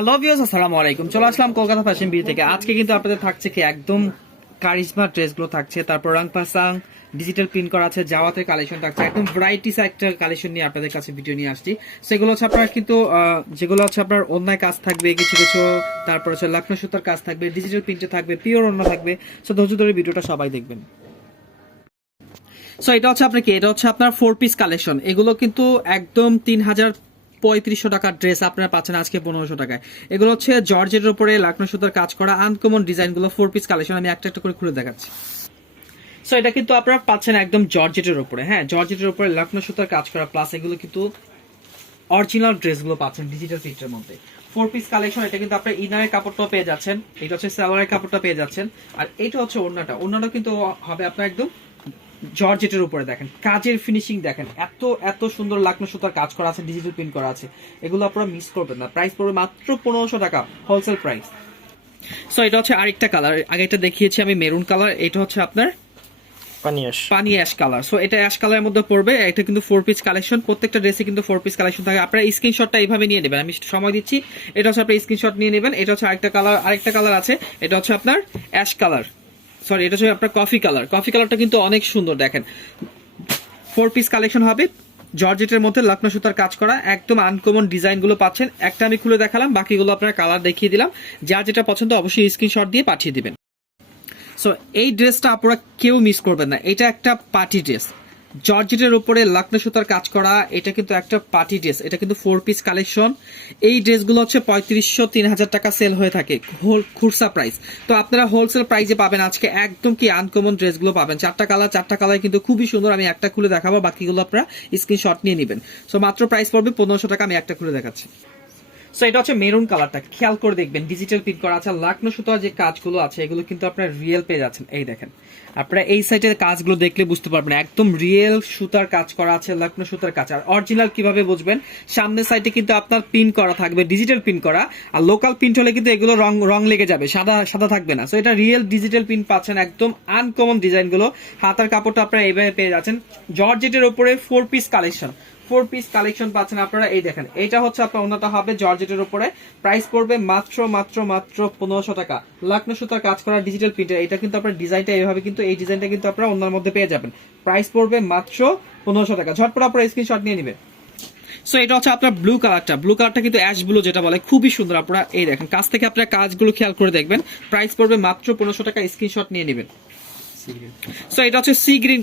Hello viewers, আসসালামু আলাইকুম। চলে আসলাম কলকাতা ফ্যাশন বিডি থেকে। আজকে কিন্তু আপনাদের থাকছে কি একদম কারিজমা ড্রেসগুলো থাকছে, তারপর রং পাসাং ডিজিটাল প্রিন্ট করা আছে, জাওয়াতের কালেকশন থাকছে, একদম ভ্যারাইটিস একটা কালেকশন নিয়ে আপনাদের কাছে ভিডিও নিয়ে আসছি। সেগুলো হচ্ছে আপনার কিন্তু যেগুলো হচ্ছে আপনার অন্যায় কাজ থাকবে কিছু কিছু, তারপর হচ্ছে লখনৌ সুতার কাজ থাকবে, ডিজিটাল প্রিন্টে থাকবে, পিওর অন্য থাকবে। সো ধৈর্য ধরে ভিডিওটা সবাই দেখবেন। সো এটা হচ্ছে আপনার কি, এটা হচ্ছে আপনার 4 পিস কালেকশন। এগুলো কিন্তু একদম 3500 টাকার ড্রেস আপনারা পাচ্ছেন আজকে 1500 টাকায়। এগুলো হচ্ছে জর্জেটের উপরে লখনৌ সুতার কাজ করা আনকমন ডিজাইনগুলো 4 পিস কালেকশন। আমি একটা একটা করে খুলে দেখাচ্ছি। সো এটা কিন্তু আপনারা পাচ্ছেন একদম জর্জেটের উপরে, হ্যাঁ জর্জেটের উপরে লখনৌ সুতার কাজ করা, প্লাস এগুলো কিন্তু অরিজিনাল ড্রেসগুলো পাচ্ছেন ডিজিটাল প্রিন্টের মধ্যে। 4 পিস কালেকশন। এটা কিন্তু আপনার ইনারের কাপড়টাও পেয়ে যাচ্ছেন, এটা হচ্ছে সালোয়ারের কাপড়টা পেয়ে যাচ্ছেন, আর এটা হচ্ছে ওড়নাটা কিন্তু হবে আপনার একদম জর্জেটের উপরে। দেখেন কাজের ফিনিশিং, দেখেন এত এত সুন্দর লখনৌ সুতার কাজ করা আছে, ডিজিটাল প্রিন্ট করা আছে। এগুলো আপনারা মিস করবেন না। প্রাইস পড়বে মাত্র 1500 টাকা, হোলসেল প্রাইস। সো এটা হচ্ছে আরেকটা কালার, আগে এটা দেখিয়েছি আমি মেরুন কালার, এটা হচ্ছে আপনার পানি অ্যাশ কালার। সো এটা অ্যাশ কালারের মধ্যে পড়বে। এটা কিন্তু 4 পিস কালেকশন, প্রত্যেকটা ড্রেসে কিন্তু 4 পিস কালেকশন থাকে। আপনারা স্ক্রিনশটটা এইভাবে নিয়ে নেবেন, আমি সময় দিচ্ছি। এটা হচ্ছে আপনার স্ক্রিনশট নিয়ে নেবেন। এটা হচ্ছে আরেকটা কালার আছে, এটা হচ্ছে আপনার অ্যাশ কালার, সরি এটা হচ্ছে আপনার কফি কালার। কফি কালারটা কিন্তু অনেক সুন্দর, দেখেন 4 পিস কালেকশন হবে জর্জেটের মধ্যে লখনৌ সুতার কাজ করা, একদম আনকমন ডিজাইনগুলো পাচ্ছেন। একটা আমি খুলে দেখালাম, বাকিগুলো আপনার কালার দেখিয়ে দিলাম। যার যেটা পছন্দ অবশ্যই স্ক্রিনশট দিয়ে পাঠিয়ে দিবেন। সো এই ড্রেসটা আপনারা কেউ মিস করবেন না, এটা একটা পার্টি ড্রেস, জর্জেটের উপরে লখনৌ সুতার কাজ করা। এটা কিন্তু একটা পার্টি ড্রেস, এটা কিন্তু 4 পিস কালেকশন। এই ড্রেসগুলো হচ্ছে 3500-3000 টাকা সেল হয়ে থাকে খুচরা প্রাইস। তো আপনারা হোলসেল প্রাইসে পাবেন আজকে, একদম কি আনকমন ড্রেসগুলো পাবেন। চারটা কালার কিন্তু খুবই সুন্দর। আমি একটা খুলে দেখাবো, বাকিগুলো আপনারা স্ক্রিনশট নিয়ে নেবেন। সো মাত্র প্রাইস পড়বে 1500 টাকা। আমি একটা খুলে দেখাচ্ছি। সো এটা হচ্ছে মেরুন কালারটা, খেয়াল করে দেখবেন ডিজিটাল প্রিন্ট করা আছে। লখনৌ সুতার যে কাজগুলো আছে এগুলো কিন্তু আপনার রিয়েল পেয়ে যাচ্ছেন। এই দেখেন, আপনারা এই সাইডের কাজগুলো দেখলে বুঝতে পারবেন একদম রিয়েল সুতার কাজ করা আছে, লখনৌ সুতার কাজ। আর অরিজিনাল কিভাবে বুঝবেন, সামনের সাইডে কিন্তু আপনার প্রিন্ট করা থাকবে, ডিজিটাল প্রিন্ট করা। আর লোকাল প্রিন্ট হলে কিন্তু এগুলো রং লেগে যাবে, সাদা থাকবে না। সো এটা রিয়েল ডিজিটাল প্রিন্ট পাচ্ছেন, একদম আনকমন ডিজাইনগুলো। হাতার কাপড়টা আপনারা এইভাবে পেয়ে যাচ্ছেন। জর্জেটের উপরে 4 পিস কালেকশন, 4 পিস কালেকশন পাচ্ছেন আপনারা। এই দেখেন, এটা হচ্ছে আপনার ওনাটা হবে জর্জেটের উপরে। প্রাইস পড়বে মাত্র 1500 টাকা। লখনৌ সুতার কাজ করা ডিজিটাল প্রিন্টার। এটা কিন্তু আপনার ডিজাইনটা এইভাবে, কিন্তু এই ডিজাইনটা কিন্তু আপনারা ওনার মধ্যে পেয়ে যাবেন। প্রাইস পড়বে মাত্র 1500 টাকা। ঝটপট আপনারা স্ক্রিনশট নিয়ে নেবেন। সো এটা হচ্ছে আপনার ব্লু কালারটা কিন্তু অ্যাশ ব্লু যেটা বলে, খুবই সুন্দর। আপনারা এই দেখেন, কাছ থেকে আপনারা কাজগুলো খেয়াল করে দেখবেন। প্রাইস পড়বে মাত্র 1500 টাকা, স্ক্রিনশট নিয়ে নেবেন। সো এটা হচ্ছে সি গ্রিন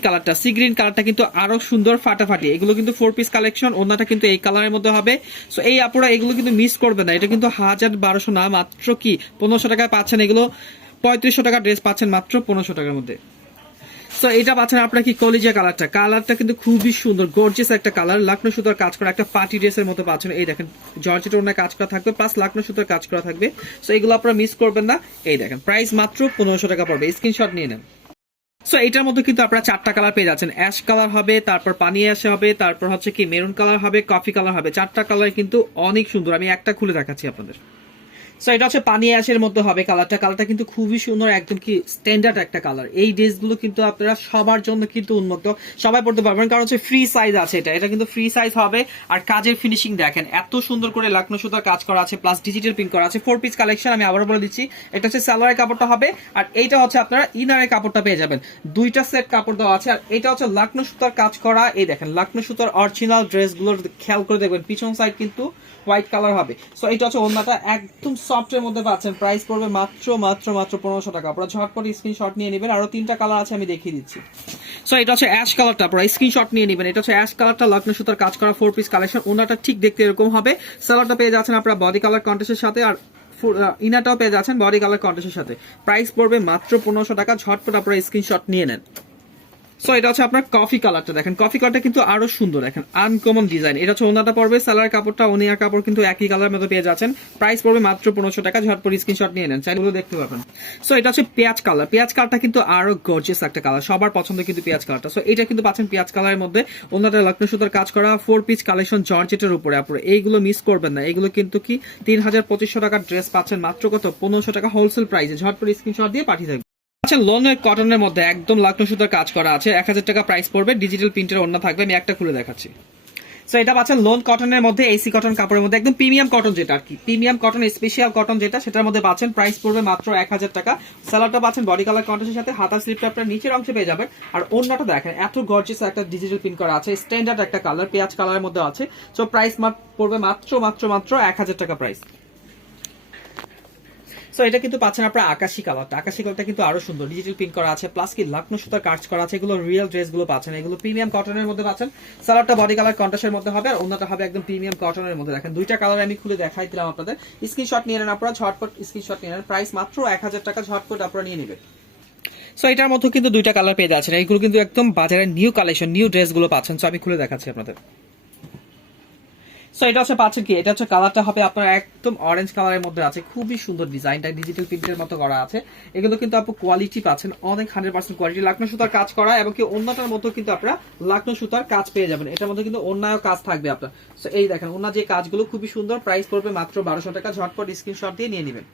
কালারটা কিন্তু আরো সুন্দর, ফাটাফাটি। এগুলো কিন্তু 4 পিস কালেকশন, ওনাটা কিন্তু এই কালারের মধ্যে হবে। সো এই আপুরা এগুলো কিন্তু মিস করবে না। এটা কিন্তু 1200 না, মাত্র কি 1500 টাকায় পাচ্ছেন। এগুলো 3500 টাকা ড্রেস পাচ্ছেন মাত্র 1500 টাকার মধ্যে। সো এটা পাচ্ছেন আপনার কি কলিজা কালারটা কিন্তু খুবই সুন্দর, গর্জিয়াস একটা কালার। লখনৌ সুতার কাজ করা একটা পার্টি ড্রেসের মতো পাচ্ছেন। এই দেখেন জর্জেট ওনার কাজ করা থাকবে, প্লাস লখনৌ সুতার কাজ করা থাকবে। সো এগুলো আপনারা মিস করবেন না। এই দেখেন প্রাইস মাত্র 1500 টাকা পড়বে, স্ক্রিনশট নিয়ে নেন। সো এটার মধ্যে কিন্তু আপনারা 4টা কালার পেয়ে যাচ্ছেন। অ্যাশ কালার হবে, তারপর পানি অ্যাশ হবে, তারপর হচ্ছে কি মেরুন কালার হবে, কফি কালার হবে। 4টা কালার কিন্তু অনেক সুন্দর। আমি একটা খুলে দেখাচ্ছি আপনাদের। সো এটা হচ্ছে পানি অ্যাশের মধ্যে হবে কালারটা কিন্তু খুবই সুন্দর, একদম কি স্ট্যান্ডার্ড একটা কালার। এই ড্রেসগুলো কিন্তু আপনারা সবার জন্য কিন্তু উন্মুক্ত, সবাই পড়তে পারবেন, কারণ হচ্ছে ফ্রি সাইজ আছে। এটা কিন্তু ফ্রি সাইজ হবে। আর কাজের ফিনিশিং দেখেন, এত সুন্দর করে লখনৌ সুতার কাজ করা আছে, প্লাস ডিজিটাল প্রিন্ট করা আছে। 4 পিস কালেকশন। আমি আবারও বলে দিচ্ছি, এটা হচ্ছে সালোয়ারের কাপড়টা হবে, আর এইটা হচ্ছে আপনারা ইনারের কাপড়টা পেয়ে যাবেন। দুইটা সেট কাপড় দেওয়া আছে। আর এটা হচ্ছে লখনৌ সুতার কাজ করা। এই দেখেন লখনৌ সুতার অরিজিনাল ড্রেসগুলো খেয়াল করে দেখবেন, পিছন সাইড কিন্তু হোয়াইট কালার হবে। সো এটা হচ্ছে ওন্নাটা, একদম সফটের মধ্যে পাচ্ছেন। প্রাইস পড়বে মাত্র 1500 টাকা। আপনারা ঝটপট স্ক্রিনশট নিয়ে নেবেন। আরো 3টা কালার আছে, আমি দেখিয়ে দিচ্ছি। সো এটা হচ্ছে অ্যাশ কালারটা, আপনারা স্ক্রিনশট নিয়ে নেবেন। এটা হচ্ছে অ্যাশ কালারটা, লখনৌ সুতার কাজ করা 4 পিস কালেকশন। ওনাটা ঠিক দেখতে এরকম হবে। সালোয়ারটা পেয়ে যাচ্ছেন আপনারা বডি কালার কন্ট্রাস্টের সাথে, আর ইনারটাও পেয়ে যাচ্ছেন বডি কালার কন্ট্রাস্টের সাথে। প্রাইস পড়বে মাত্র 1500 টাকা। ঝটপট আপনারা স্ক্রিনশট নিয়ে নেন। সো এটা হচ্ছে আপনার কফি কালারটা, দেখেন কফি কালারটা কিন্তু আরো সুন্দর, দেখেন আনকমন ডিজাইন। এটা হচ্ছে ওনাটা পড়বে, সালোয়ার কাপড়টা ওনিয়ার কাপড় কিন্তু একই কালার মতো পেয়ে যাচ্ছেন। প্রাইস পড়বে মাত্র 1500 টাকা। ঝটপট স্ক্রিনশট নিয়ে নেন, চাইলে দেখতে পাবেন। সো এটা হচ্ছে পেঁয়াজ কালারটা কিন্তু আরো গর্জিয়াস একটা কালার, সবার পছন্দ কিন্তু পেঁয়াজ কালারটা। সো এটা কিন্তু পাচ্ছেন পেঁয়াজ কালারের মধ্যে। ওনাটা লখনৌ সুতার কাজ করা 4 পিস কালেকশন জর্জেটের উপরে। আপনারা এইগুলো মিস করবেন না। এগুলো কিন্তু কি 3500 টাকার ড্রেস পাচ্ছেন মাত্র কত 1500 টাকা হোলসেল প্রাইসে। ঝটপট স্ক্রিনশট দিয়ে পাঠিয়ে দেবেন। আচ্ছা, লনের কটনের মধ্যে একদম লখনৌ সুতার কাজ করা আছে, 1000 টাকা প্রাইস পড়বে। ডিজিটাল প্রিন্টের ওড়না থাকবে। আমি একটা খুলে দেখাচ্ছি। সো এটা পাচ্ছেন লোন কটনের মধ্যে, এসি কটন কাপড়ের মধ্যে, একদম প্রিমিয়াম কটন যেটা আর কি, প্রিমিয়াম কটন স্পেশাল কটন যেটা, সেটার মধ্যে পাচ্ছেন। প্রাইস পড়বে মাত্র 1000 টাকা। সালোয়ারটা পাচ্ছেন বডি কালার কন্ট্রাস্টের সাথে, হাতার স্লিপটা আপনার নিচের অংশে পেয়ে যাবেন। আর অন্যটা দেখেন এত গর্জিয়াস একটা ডিজিটাল প্রিন্ট করা আছে, স্ট্যান্ডার্ড একটা কালার, পেঁয়াজ কালারের মধ্যে আছে। সো প্রাইস পড়বে মাত্র 1000 টাকা প্রাইস। সো এটা কিন্তু পাচ্ছেন আপনারা আকাশী কালারটা, আকাশী কালারটা কিন্তু আরো সুন্দর, ডিজিটাল প্রিন্ট করা আছে, প্লাস কি লাকনো সুতার কাজ করা আছে। এগুলো রিয়েল ড্রেস গুলো পাচ্ছেন, এগুলো প্রিমিয়াম কটনের মধ্যে পাচ্ছেন। সালোয়ারটা বডি কালার কন্ট্রাস্টের মধ্যে হবে, আর অন্যটা হবে একদম প্রিমিয়াম কটনের মধ্যে। দেখেন দুইটা কালার আমি খুলে দেখাই দিলাম আপনাদের, স্ক্রিনশট নিয়ে নেন আপনারা, ঝটপট স্ক্রিনশট নিয়ে নেন। প্রাইস মাত্র 1000 টাকা, ঝটপট আপনারা নিয়ে নেবেন। সো এটার মধ্যে কিন্তু দুইটা কালার পেয়ে যাচ্ছেন, এইগুলো কিন্তু একদম বাজারের নিউ কালেকশন, নিউ ড্রেস গুলো পাচ্ছেন। সো আমি খুলে দেখাচ্ছি আপনাদের। সো এটা হচ্ছে পাচ্ছেন কি, এটা হচ্ছে কালারটা হবে আপনার একদম অরেঞ্জ কালারের মধ্যে আছে, খুবই সুন্দর ডিজাইনটা, ডিজিটাল প্রিন্টের মতো করা আছে। এগুলো কিন্তু আপনি কোয়ালিটি পাচ্ছেন অনেক 100% কোয়ালিটি, লাকনো সুতার কাজ করা, এবং কি অন্যটার মধ্যে কিন্তু আপনারা লাকনো সুতার কাজ পেয়ে যাবেন। এটার মধ্যে কিন্তু অন্যায় কাজ থাকবে আপনার। সো এই দেখেন অন্য যে কাজগুলো খুবই সুন্দর, প্রাইস পড়বে মাত্র 1200 টাকা, ঝটপট স্ক্রিনশট দিয়ে নিয়ে নেবেন।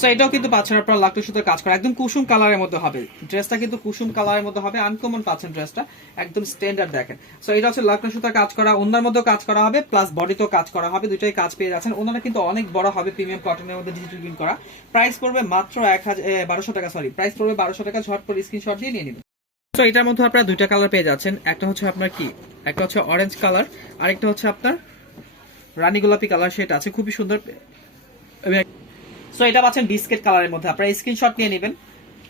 সো এটাও কিন্তু পাচ্ছেন আপনারা লাকনো সুতার কাজ করা, একদম কুসুম কালারের মধ্যে হবে ড্রেসটা, কিন্তু কুসুম কালারের মধ্যে হবে, আনকমন পাচ্ছেন ড্রেসটা, একদম স্ট্যান্ডার্ড দেখেন। সো এটা হচ্ছে লাকনো সুতার কাজ করা, অন্যার মধ্যেও কাজ করা হবে, প্লাস বডিতেও কাজ করা হবে, দুইটাই কাজ পেয়ে যাচ্ছেন। অন্যটা কিন্তু অনেক বড় হবে, প্রিমিয়াম কটনের মধ্যে ডিজিটাল প্রিন্ট করা। প্রাইস পড়বে মাত্র 1200 টাকা, সরি প্রাইস পড়বে 1200 টাকা, ঝটপট স্ক্রিনশট দিয়ে নিয়ে নেবেন। তো এটার মধ্যে আপনারা দুইটা কালার পেয়ে যাচ্ছেন, একটা হচ্ছে আপনার কি, একটা হচ্ছে অরেঞ্জ কালার, আরেকটা হচ্ছে আপনার রানী গোলাপি কালার, সেটা আছে খুবই সুন্দর। সো এটা পাচ্ছেন বিস্কিট কালারের মধ্যে, আপনারা স্ক্রিনশট নিয়ে নেবেন।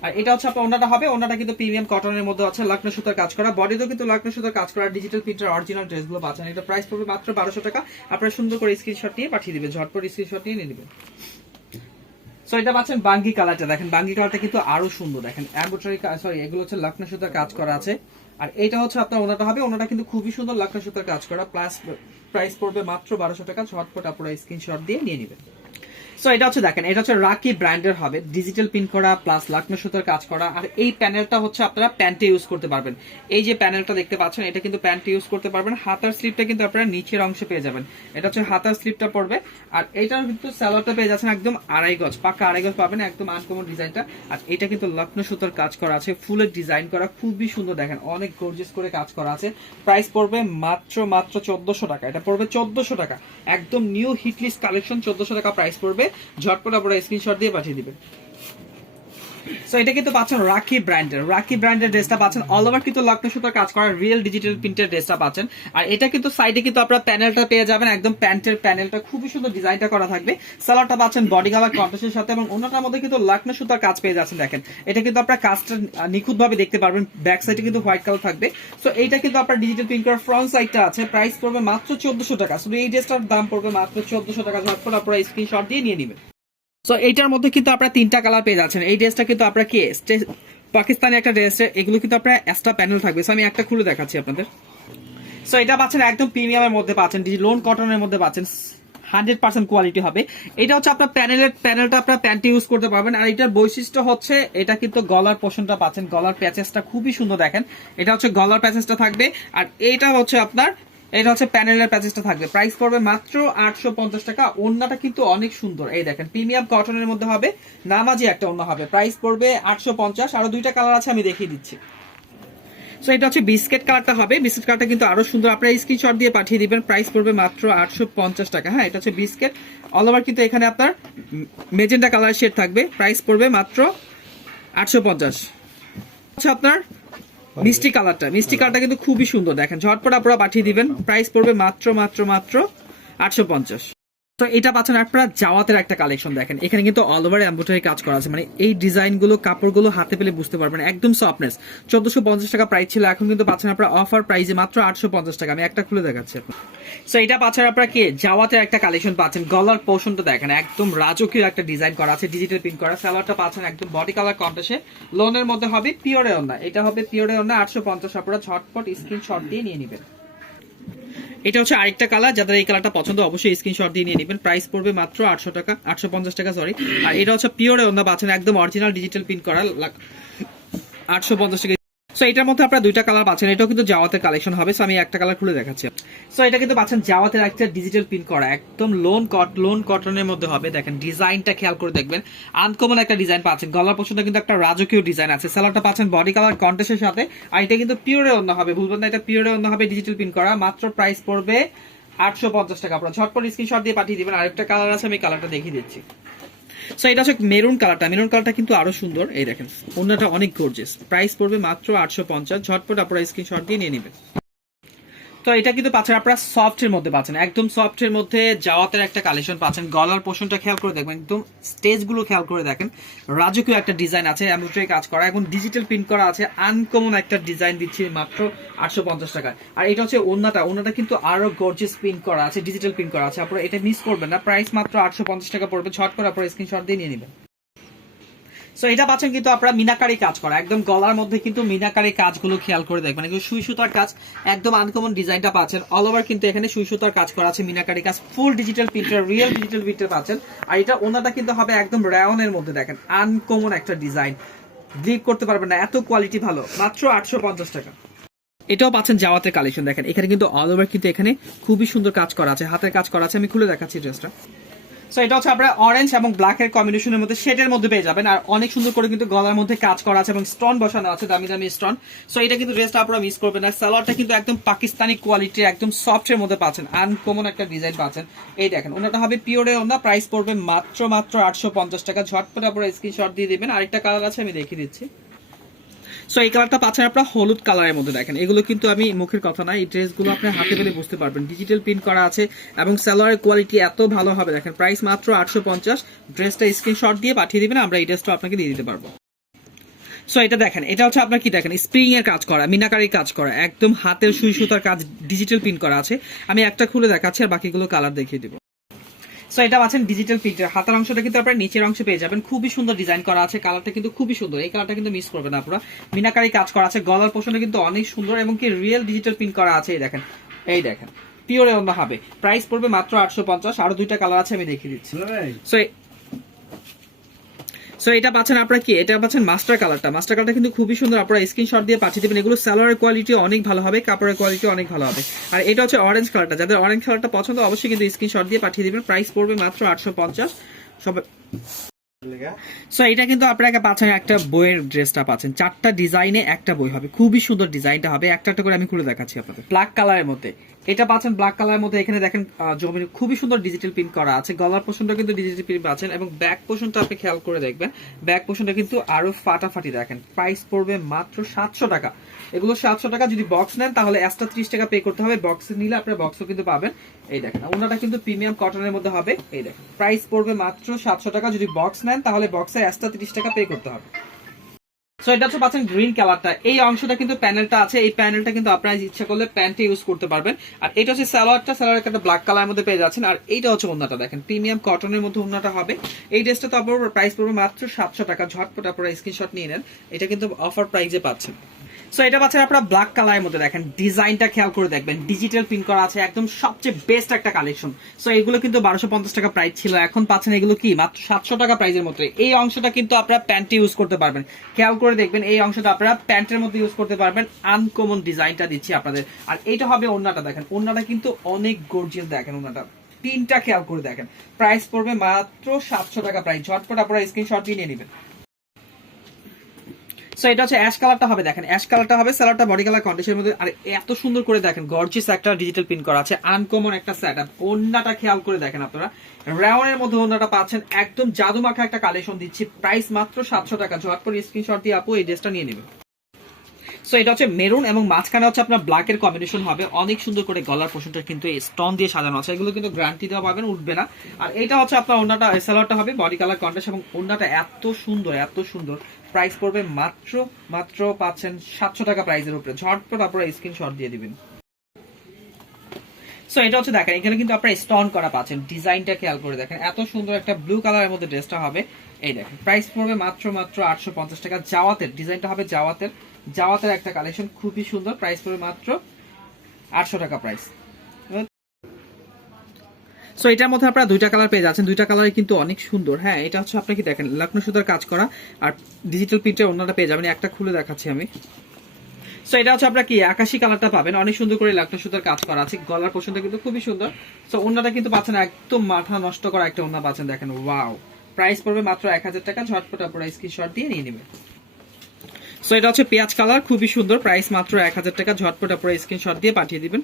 আর এটা হচ্ছে আপনার ওনাটা হবে, ওনাটা কিন্তু প্রিমিয়াম কটনের মধ্যে আছে, লাকনো সুতার কাজ করা, বডিতেও কিন্তু লাকনো সুতার কাজ করা, ডিজিটাল প্রিন্টার অরিজিনাল ড্রেসগুলো পাচ্ছেন। এটা প্রাইস পড়বে মাত্র 1200 টাকা, আপনারা সুন্দর করে স্ক্রিনশট নিয়ে পাঠিয়ে দিবেন, ঝটপট স্ক্রিনশট নিয়ে নেবেন। সো এটা পাচ্ছেন বাঙ্গি কালারটা, দেখেন বাঙ্গি কালারটা কিন্তু আরো সুন্দর, দেখেন এমব্রয়ডারি, সরি এগুলো হচ্ছে লাকনো সুতার কাজ করা আছে। আর এটা হচ্ছে আপনার ওনাটা হবে, ওনাটা কিন্তু খুবই সুন্দর লাকনো সুতার কাজ করা, প্লাস প্রাইস পড়বে মাত্র 1200 টাকা, ঝটপট আপনারা স্ক্রিনশট দিয়ে নিয়ে নেবেন। সো এটা হচ্ছে দেখেন, এটা হচ্ছে রাকি ব্র্যান্ডের হবে, ডিজিটাল প্রিন্ট করা প্লাস লাকনো সুতার কাজ করা। আর এই প্যানেলটা হচ্ছে আপনারা প্যান্টে ইউজ করতে পারবেন, এই যে প্যানেলটা দেখতে পাচ্ছেন এটা কিন্তু প্যান্টে ইউজ করতে পারবেন। হাতার স্লিপটা কিন্তু আপনারা নিচের অংশে পেয়ে যাবেন, এটা হচ্ছে হাতার স্লিপটা পড়বে। আর এটার কিন্তু সালোয়ারটা পেয়ে যাচ্ছেন একদম 2.5 গজ, পাকা 2.5 গজ পাবেন, একদম আনকমন ডিজাইনটা। আর এটা কিন্তু লাকনো সুতার কাজ করা আছে, ফুলের ডিজাইন করা, খুবই সুন্দর, দেখেন অনেক গর্জিয়াস করে কাজ করা আছে। প্রাইস পড়বে মাত্র 1400 টাকা, এটা পড়বে 1400 টাকা, একদম নিউ হিটলিস্ট কালেকশন, 1400 টাকা প্রাইস পড়বে, ঝটপট আপনারা স্ক্রিনশট দিয়ে পাঠিয়ে দিবেন। সো এটা কিন্তু পাচ্ছেন রাকি ব্র্যান্ডের ড্রেসটা পাচ্ছেন, অল ওভার কিন্তু লাকনো সুতার কাজ করা রিয়েল ডিজিটাল প্রিন্টের ড্রেসটা পাচ্ছেন। আর এটা কিন্তু সাইডে কিন্তু আপনারা প্যানেলটা পেয়ে যাবেন, একদম প্যান্টের প্যানেলটা খুবই সুন্দর ডিজাইনটা করা থাকবে। সালোয়ারটা পাচ্ছেন বডি কালার কন্ট্রাস্টের সাথে, এবং অন্যটার মধ্যে কিন্তু লাকনো সুতার কাজ পেয়ে যাচ্ছেন। দেখেন এটা কিন্তু আপনারা কাজটা নিখুঁত ভাবে দেখতে পারবেন, ব্যাক সাইডে কিন্তু হোয়াইট কালার থাকবে। সো এইটা কিন্তু আপনার ডিজিটাল প্রিন্ট করার ফ্রন্ট সাইডটা আছে, প্রাইস পড়বে মাত্র 1400 টাকা। শুধু এই ড্রেসটার দাম পড়বে মাত্র 1400 টাকা, ঝটপট আপনারা স্ক্রিনশট দিয়ে নিয়ে নেবেন। সো এইটার মধ্যে কিন্তু আপনারা তিনটা কালার পেয়ে যাচ্ছেন। এই ড্রেসটা কিন্তু আপনারা কি পাকিস্তানি একটা ড্রেস, এগুলো কিন্তু আপনার এক্সট্রা প্যানেল থাকবে। সো আমি একটা খুলে দেখাচ্ছি আপনাদের। সো এটা পাচ্ছেন একদম প্রিমিয়ামের মধ্যে পাচ্ছেন, লোন কটনের মধ্যে পাচ্ছেন, 100% কোয়ালিটি হবে। এটা হচ্ছে আপনার প্যানেলটা আপনার প্যান্টে ইউজ করতে পারবেন। আর এটার বৈশিষ্ট্য হচ্ছে এটা কিন্তু গলার পোর্শনটা পাচ্ছেন, গলার প্যাচেসটা খুবই সুন্দর, দেখেন এটা হচ্ছে গলার প্যাচেসটা থাকবে। আর এইটা হচ্ছে আপনার, এটা হচ্ছে প্যানেলের প্যাচেসটা থাকবে, প্রাইস পড়বে মাত্র 850 টাকা। ওন্নাটা কিন্তু অনেক সুন্দর, এই দেখেন প্রিমিয়াম কটনের মধ্যে হবে, নামাজি একটা ওন্না হবে, প্রাইস পড়বে 850। আরো দুইটা কালার আছে, আমি দেখিয়ে দিচ্ছি। সো এটা হচ্ছে বিস্কিট কালারটা হবে, বিস্কিট কালারটা কিন্তু আরো সুন্দর, আপনারা স্ক্রিনশট দিয়ে পাঠিয়ে দিবেন, প্রাইস পড়বে মাত্র 850 টাকা। হ্যাঁ এটা হচ্ছে বিস্কিট, অল ওভার কিন্তু এখানে আপনার মেজেন্টা কালার শেড থাকবে, প্রাইস পড়বে মাত্র 850। হচ্ছে আপনার মিষ্টি কালারটা কিন্তু খুবই সুন্দর, দেখেন ঝটপট আপনারা পাঠিয়ে দিবেন, প্রাইস পড়বে মাত্র 850। তো এটা পাচ্ছেন আপনারা জাওয়াতের একটা কালেকশন, দেখেন এখানে কিন্তু অল ওভার এমব্রয়ডারি কাজ করা আছে, মানে এই ডিজাইনগুলো কাপড়গুলো হাতে পেলে বুঝতে পারবেন, একদম সফটনেস। 1450 টাকা প্রাইস ছিল, এখন কিন্তু পাচ্ছেন আপনারা অফার প্রাইসে মাত্র 850 টাকা। আমি একটা খুলে দেখাচ্ছি। সো এটা পাচ্ছেন আপনারা কি জাওয়াতের একটা কালেকশন পাচ্ছেন, গলার পোর্শনটা দেখেন একদম রাজকীয় একটা ডিজাইন করা আছে, ডিজিটাল প্রিন্ট করা। সালোয়ারটা পাচ্ছেন একদম বডি কালার কন্ট্রাস্টে, লোনের মধ্যে হবে, পিওরে ওন্না, এটা হবে পিওরে ওন্না, 850। আপনারা ঝটপট স্ক্রিনশট দিয়ে নিয়ে নেবেন। এটা হচ্ছে আরেকটা কালার, যাদের এই কালারটা পছন্দ অবশ্যই স্ক্রিনশট দিয়ে নিয়ে নেবেন, প্রাইস পড়বে মাত্র 850 টাকা, সরি। আর এটা হচ্ছে পিওরে ওন্না পাচ্ছেন, একদম অরিজিনাল ডিজিটাল প্রিন্ট করা, 850 টাকা। সো এটার মধ্যে আপনারা দুইটা কালার পাচ্ছেন, এটাও কিন্তু জাওয়াতের কালেকশন হবে। সো আমি একটা কালার খুলে দেখাচ্ছি। সো এটা কিন্তু পাচ্ছেন জাওয়াতের একটা ডিজিটাল প্রিন্ট করা, একদম লোন কটনের মধ্যে হবে। দেখেন ডিজাইনটা খেয়াল করে দেখবেন, আনকমন একটা ডিজাইন পাচ্ছেন। গলার পছন্দ কিন্তু একটা রাজকীয় ডিজাইন আছে। সালোয়ারটা পাচ্ছেন বডি কালার কন্ট্রাস্টের সাথে, আর এটা কিন্তু পিওরে অন্য হবে, ভুলবেন না, এটা পিওরে অন্য হবে, ডিজিটাল প্রিন্ট করা। মাত্র প্রাইস পড়বে 850 টাকা। আপনারা ঝটপট স্ক্রিনশট দিয়ে পাঠিয়ে দিবেন। আরেকটা কালার আছে, আমি কালারটা দেখিয়ে দিচ্ছি। সো এটা হচ্ছে মেরুন কালারটা কিন্তু আরো সুন্দর। এই দেখেন ওন্নাটা অনেক গর্জিয়াস, প্রাইস পড়বে মাত্র 850। ঝটপট আপনারা স্ক্রিনশট দিয়ে নিয়ে নেবেন। তো এটা কিন্তু পাচ্ছেন আপনারা সফটের মধ্যে পাচ্ছেন, একদম সফটের মধ্যে জাওয়াতের একটা কালেকশন পাচ্ছেন। গলার পোর্শনটা খেয়াল করে দেখবেন, একদম স্টেজগুলো খেয়াল করে দেখেন, রাজকীয় একটা ডিজাইন আছে, এমব্রয়ডারি কাজ করা, এখন ডিজিটাল প্রিন্ট করা আছে। আনকমন একটা ডিজাইন দিচ্ছি মাত্র 850 টাকায়। আর এটা হচ্ছে ওন্নাটা কিন্তু আরো গর্জিয়াস প্রিন্ট করা আছে, ডিজিটাল প্রিন্ট করা আছে। আপনারা এটা মিস করবেন না, প্রাইস মাত্র 850 টাকা পড়বে। ঝটপট আপনারা স্ক্রিনশট দিয়ে নিয়ে নেবেন। সো এটা পাচ্ছেন কিন্তু আপনারা মিনাকারি কাজ করা, একদম গলার মধ্যে কিন্তু মিনাকারি কাজগুলো খেয়াল করে দেখবেন, এগুলো সুই সুতার কাজ, একদম আনকমন ডিজাইনটা পাচ্ছেন। অল ওভার কিন্তু এখানে সুই সুতার কাজ করা আছে, মিনাকারি কাজ, full digital printer, real digital printer পাচ্ছেন। আর এটা ওনাটা কিন্তু হবে একদম রায়নের মধ্যে, দেখেন আনকমন একটা ডিজাইন, ব্লিপ করতে পারবেন না, এত কোয়ালিটি ভালো। মাত্র 850 টাকা। এটাও পাচ্ছেন জাওয়াতের কালেকশন। দেখেন এখানে কিন্তু অল ওভার কিন্তু এখানে খুবই সুন্দর কাজ করা আছে, হাতের কাজ করা আছে। আমি খুলে দেখাচ্ছি ড্রেসটা। সো এটা হচ্ছে আপনারা অরেঞ্জ এবং ব্ল্যাক এর কম্বিনেশনের মধ্যে শেডের মধ্যে পেয়ে যাবেন। আর অনেক সুন্দর করে কিন্তু গলার মধ্যে কাজ করা আছে এবং স্টোন বসানো আছে, দামি দামি স্টোন। সো এটা কিন্তু ড্রেসটা আপনারা মিস করবেন না। সালোয়ারটা কিন্তু একদম পাকিস্তানি কোয়ালিটির, একদম সফট এর মধ্যে পাচ্ছেন, আনকমন একটা ডিজাইন পাচ্ছেন। এই দেখেন ওনাটা হবে পিওরে ওনা, প্রাইস পড়বে মাত্র 850 টাকা। ঝটপট আপনারা স্ক্রিনশট দিয়ে দিবেন। আরেকটা কালার আছে, আমি দেখিয়ে দিচ্ছি। সো এই কালারটা পাচ্ছেন আপনারা হলুদ কালারের মধ্যে। দেখেন এগুলো কিন্তু আমি মুখের কথা না, এই ড্রেসগুলো আপনি হাতে পেলে বুঝতে পারবেন, ডিজিটাল প্রিন্ট করা আছে এবং সালোয়ারের কোয়ালিটি এত ভালো হবে। দেখেন প্রাইস মাত্র 850। ড্রেসটা স্ক্রিনশট দিয়ে পাঠিয়ে দিবেন, আমরা এই ড্রেসটা আপনাকে দিয়ে দিতে পারবো। সো এটা দেখেন, এটা হচ্ছে আপনার কি দেখেন স্প্রিং এর কাজ করা, মিনাকারি কাজ করা, একদম হাতের সুই সুতার কাজ, ডিজিটাল প্রিন্ট করা আছে। আমি একটা খুলে দেখাচ্ছি আর বাকিগুলো কালার দেখিয়ে দিব। সো এটা পাচ্ছেন ডিজিটাল প্রিন্টের, হাতার অংশটা কিন্তু আপনারা নিচের অংশে পেয়ে যাবেন, খুবই সুন্দর ডিজাইন করা আছে। কালারটা কিন্তু খুবই সুন্দর, এই কালারটা কিন্তু মিস করবেন না আপনারা। মিনাকারি কাজ করা আছে, গলার পোর্শনে কিন্তু অনেক সুন্দর এবং কি রিয়েল ডিজিটাল প্রিন্ট করা আছে। এই দেখেন পিওরে অন্য হবে, প্রাইস পড়বে মাত্র 850। আরো দুইটা কালার আছে, আমি দেখিয়ে দিচ্ছি। সো এটা পাচ্ছেন আপনারা কি, এটা পাচ্ছেন মাস্টার কালারটা কিন্তু খুবই সুন্দর। আপনারা স্ক্রিনশট দিয়ে পাঠিয়ে দিবেন। এগুলো সালোয়ারের কোয়ালিটি অনেক ভালো হবে, কাপড়ের কোয়ালিটি অনেক ভালো হবে। আর এটা হচ্ছে অরেঞ্জ কালারটা, যাদের অরেঞ্জ কালারটা পছন্দ অবশ্যই কিন্তু স্ক্রিনশট দিয়ে পাঠিয়ে দিবেন। প্রাইস পড়বে মাত্র 850। সব সো এটা কিন্তু আপনারা পাচ্ছেন একটা বইয়ের ড্রেসটা পাচ্ছেন, 4টা ডিজাইনে একটা বই হবে, খুবই সুন্দর ডিজাইনটা হবে। একটা একটা করে আমি খুলে দেখাচ্ছি আপনাদের। ব্ল্যাক কালারের মধ্যে এটা পাচ্ছেন, ব্ল্যাক কালারের মধ্যে এখানে দেখেন জমির খুবই সুন্দর ডিজিটাল প্রিন্ট করা আছে। গলার পোর্শনটা কিন্তু ডিজিটাল প্রিন্ট পাচ্ছেন এবং ব্যাক পোর্শনটা আপনি খেয়াল করে দেখবেন, ব্যাক পোর্শনটা কিন্তু আরো ফাটাফাটি। দেখেন প্রাইস পড়বে মাত্র 700 টাকা। এগুলো 700 টাকা। যদি বক্স নেন তাহলে এক্সট্রা 30 টাকা পে করতে হবে। বক্স নিলে আপনার বক্সও কিন্তু পাবেন। এই দেখেন ওনাটা কিন্তু প্রিমিয়াম কটনের মধ্যে হবে। এই দেখেন প্রাইস পড়বে মাত্র 700 টাকা। যদি বক্স নেন তাহলে বক্সে এক্সট্রা 30 টাকা পে করতে হবে। সো এটা হচ্ছে পাচ্ছেন গ্রিন কালারটা, এই অংশটা কিন্তু প্যানেলটা আছে, এই প্যানেলটা কিন্তু আপনারা ইচ্ছা করলে প্যান্টে ইউজ করতে পারবেন। আর এটা হচ্ছে সালোয়ারের একটা ব্ল্যাক কালারের মধ্যে পেয়ে যাচ্ছেন। আর এইটা হচ্ছে ওন্নাটা, দেখেন প্রিমিয়াম কটনের মধ্যে ওন্নাটা হবে। এই ড্রেসটা তো আপনার প্রাইস পড়বে মাত্র 700 টাকা। ঝটপট আপনারা স্ক্রিনশট নিয়ে নেন, এটা কিন্তু অফার প্রাইসে পাচ্ছেন। সো এটা পাচ্ছেন আপনারা ব্ল্যাক কালারের মধ্যে। দেখেন ডিজাইনটা খেয়াল করে দেখবেন, ডিজিটাল প্রিন্ট করা আছে, একদম সবচেয়ে বেস্ট একটা কালেকশন। সো এগুলো কিন্তু 1250 টাকা প্রাইস ছিল, এখন পাচ্ছেন এগুলো কি মাত্র 700 টাকা প্রাইসের মধ্যে। এই অংশটা কিন্তু আপনারা প্যান্টে ইউজ করতে পারবেন, খেয়াল করে দেখবেন এই অংশটা আপনারা প্যান্টের মধ্যে ইউজ করতে পারবেন। আনকমন ডিজাইনটা দিচ্ছি আপনাদের। আর এইটা হবে ওন্নাটা, দেখেন ওন্নাটা কিন্তু অনেক গর্জিয়াস। দেখেন ওন্নাটা তিনটা খেয়াল করে দেখেন, প্রাইস পড়বে মাত্র 700 টাকা প্রাইস। ঝটপট আপনারা স্ক্রিনশট দিয়ে নিয়ে নেবেন। সো এটা হচ্ছে অ্যাশ কালারটা হবে। দেখেন অ্যাশ কালারটা হবে, সালোয়ারটা বডি কালার কন্ডিশনের মধ্যে। আর এত সুন্দর করে দেখেন গর্জিয়াস একটা ডিজিটাল প্রিন্ট করা আছে, আনকমন একটা সেটআপ। ওন্নাটা খেয়াল করে দেখেন আপনারা, রাউন্ডের মধ্যে ওন্নাটা পাচ্ছেন, একদম জাদুমাখা একটা কালেকশন দিচ্ছি। প্রাইস মাত্র 700 টাকা। ঝটপট স্ক্রিনশট দিয়ে আপু এই ড্রেসটা নিয়ে নেবেন। সো এটা হচ্ছে মেরুন এবং মাঝখানে হচ্ছে আপনার ব্ল্যাক এর কম্বিনেশন হবে। অনেক সুন্দর করে গলার পোর্শনটা কিন্তু স্টোন দিয়ে সাজানো আছে, এগুলো কিন্তু গ্যারান্টি দেওয়া পাবেন, উঠবে না। আর এটা হচ্ছে আপনার ওন্নাটা, সালোয়ারটা হবে বডি কালার কন্ট্রাস্ট এবং ওন্নাটা এত সুন্দর। প্রাইস পড়বে মাত্র পাচ্ছেন 700 টাকা প্রাইসের উপরে। ঝটপট আপনারা স্ক্রিনশট দিয়ে দিবেন। সো এটা হচ্ছে দেখেন এখানে কিন্তু আপনারা স্টোন করা পাচ্ছেন, ডিজাইনটা খেয়াল করে দেখেন, এত সুন্দর একটা ব্লু কালারের মধ্যে ড্রেসটা হবে। এই দেখেন প্রাইস পড়বে মাত্র 850 টাকা। জাওয়াতের ডিজাইনটা হবে, জাওয়াতের একটা কালেকশন, খুবই সুন্দর। প্রাইস পড়বে মাত্র 800 টাকা প্রাইস। সো এটার মধ্যে আপনারা দুইটা কালার পেয়ে যাচ্ছেন, দুইটা কালারই কিন্তু অনেক সুন্দর। হ্যাঁ এটা হচ্ছে আপনাকে দেখেন লখনৌ সুতার কাজ করা আর ডিজিটাল প্রিন্টের ওন্নাটা পেয়ে যাবেন। একটা খুলে দেখাচ্ছি আমি। সো এটা হচ্ছে আপনারা কি আকাশি কালারটা পাবেন, অনেক সুন্দর করে লাকড়া সুতার কাজ করা আছে, গলার পোর্শনটা কিন্তু খুবই সুন্দর। সো ওন্নাটা কিন্তু পাচ্ছেন একদম মাথা নষ্ট করা একটা ওন্না পাচ্ছেন, দেখেন ওয়াও। প্রাইস পড়বে মাত্র 1000 টাকা, ঝটপট আপনারা স্ক্রিনশট দিয়ে নিয়ে নেবেন। সো এটা হচ্ছে পেঁয়াজ কালার, খুবই সুন্দর, প্রাইস মাত্র 1000 টাকা, ঝটপট আপনারা স্ক্রিনশট দিয়ে পাঠিয়ে দিবেন।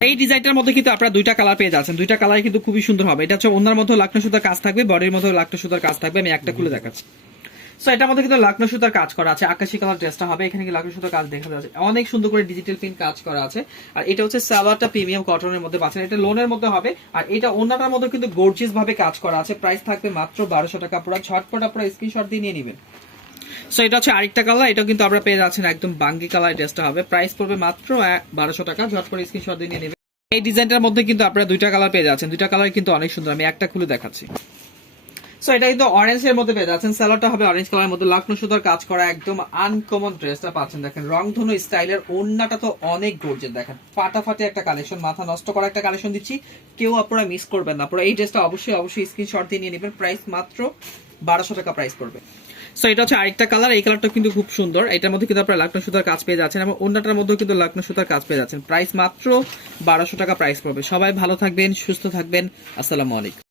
এই ডিজাইনটার মধ্যে কিন্তু আপনারা দুইটা কালার পেয়ে যাচ্ছেন, দুইটা কালার কিন্তু খুবই সুন্দর হবে। এটা হচ্ছে ওন্নার মধ্যে লাকড়া সুতার কাজ থাকবে, বডির মধ্যে লাকড়া সুতার কাজ থাকবে, আমি একটা খুলে দেখাচ্ছি। সো এটার মধ্যে কিন্তু লাকড়া সুতার কাজ করা আছে, আকাশি কালার ড্রেসটা হবে, এখানে কি লাকড়া সুতার কাজ দেখা যাচ্ছে, অনেক সুন্দর করে ডিজিটাল প্রিন্ট কাজ করা আছে। আর এটা হচ্ছে সালোয়ারটা প্রিমিয়াম কটনের মধ্যে পাচ্ছেন, এটা লোনের মধ্যে হবে। আর এটা ওন্নাটার মধ্যে কিন্তু গর্জিয়াস ভাবে কাজ করা আছে, প্রাইস থাকবে মাত্র 1200 টাকা, পুরো ঝটপট আপনারা স্ক্রিনশট দিয়ে নিয়ে নেবেন। সো এটা হচ্ছে আরেকটা কালার, এটা কিন্তু আপনারা পেয়ে যাচ্ছেন একদম বাঙ্গি কালার ড্রেসটা হবে, প্রাইস পড়বে মাত্র 1200 টাকা, ঝটপট স্ক্রিনশট দিয়ে নিয়ে নেবেন। এই ডিজাইনটার মধ্যে কিন্তু আপনারা দুইটা কালার পেয়ে যাচ্ছেন, দুইটা কালার কিন্তু অনেক সুন্দর, আমি একটা খুলে দেখাচ্ছি। সো এটা কিন্তু অরেঞ্জ এর মধ্যে পেয়ে যাচ্ছেন, সালোয়ারটা হবে অরেঞ্জ কালারের মধ্যে, লাকনো সুতার কাজ করা একদম আনকমন ড্রেসটা পাচ্ছেন, দেখেন রংধনু স্টাইলের, ওন্নাটা তো অনেক গর্জিয়াস, দেখেন ফাটাফাটি একটা কালেকশন, মাথা নষ্ট করা একটা কালেকশন দিচ্ছি, কেউ আপনারা মিস করবেন না। আপনারা এই ড্রেসটা অবশ্যই স্ক্রিনশট দিয়ে নিয়ে নেবেন, প্রাইস মাত্র 1200 টাকা প্রাইস পড়বে। সো এটা হচ্ছে আরেকটা কালার, এই কালারটা কিন্তু খুব সুন্দর, এটার মধ্যে কিন্তু আপনারা লাকনো সুতার কাজ পেয়ে যাচ্ছেন এবং ওন্নাটার মধ্যেও কিন্তু লাকনো সুতার কাজ পেয়ে যাচ্ছেন, প্রাইস মাত্র 1200 টাকা প্রাইস পড়বে। সবাই ভালো থাকবেন, সুস্থ থাকবেন, আসসালামু আলাইকুম।